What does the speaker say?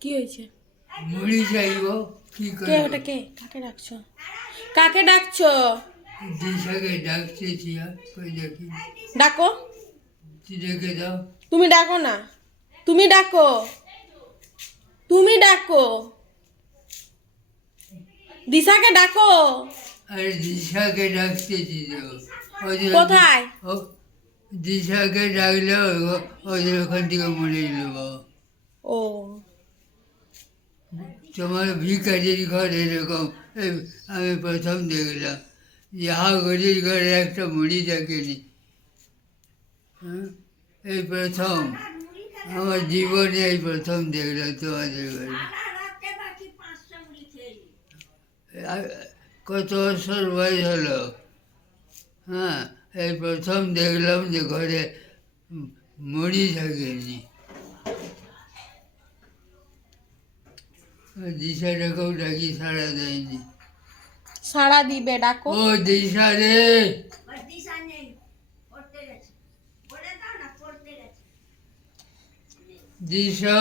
কি হয়েছে? মুড়ি চাইব, কি কে করব? ওটা? কে? কাকে ডাকছো? কাকে ডাকছো? দিশাকে ডাকতেছি, আর কই দেখি। ডাকো। তুই ডেকে দাও। তুমি ডাকো না। তুমি ডাকো। তুমি ডাকো। দিশাকে ডাকো। আরে দিশাকে ডাকতেছি তো। ওদের কোথায়? ও দিশাকে ডাকলে ওদের ওখান থেকে মুড়ি নেবো। ও, তোমার ভিখারির ঘর এরকম এই আমি প্রথম দেখলাম। ইহা গরির ঘরে একটা মুড়ি দেখেনি। হ্যাঁ, এই প্রথম আমার জীবনে এই প্রথম দেখলাম তোমাদের ঘরে। আর কত বছর বয়স হলো, হ্যাঁ, এই প্রথম দেখলাম যে ঘরে মুড়ি থাকেনি। দিশাটাকেও ডাকি, সাড়া দেয়নি। সাড়া দিবে, ডাকো। ও দিশা রে, দিশা।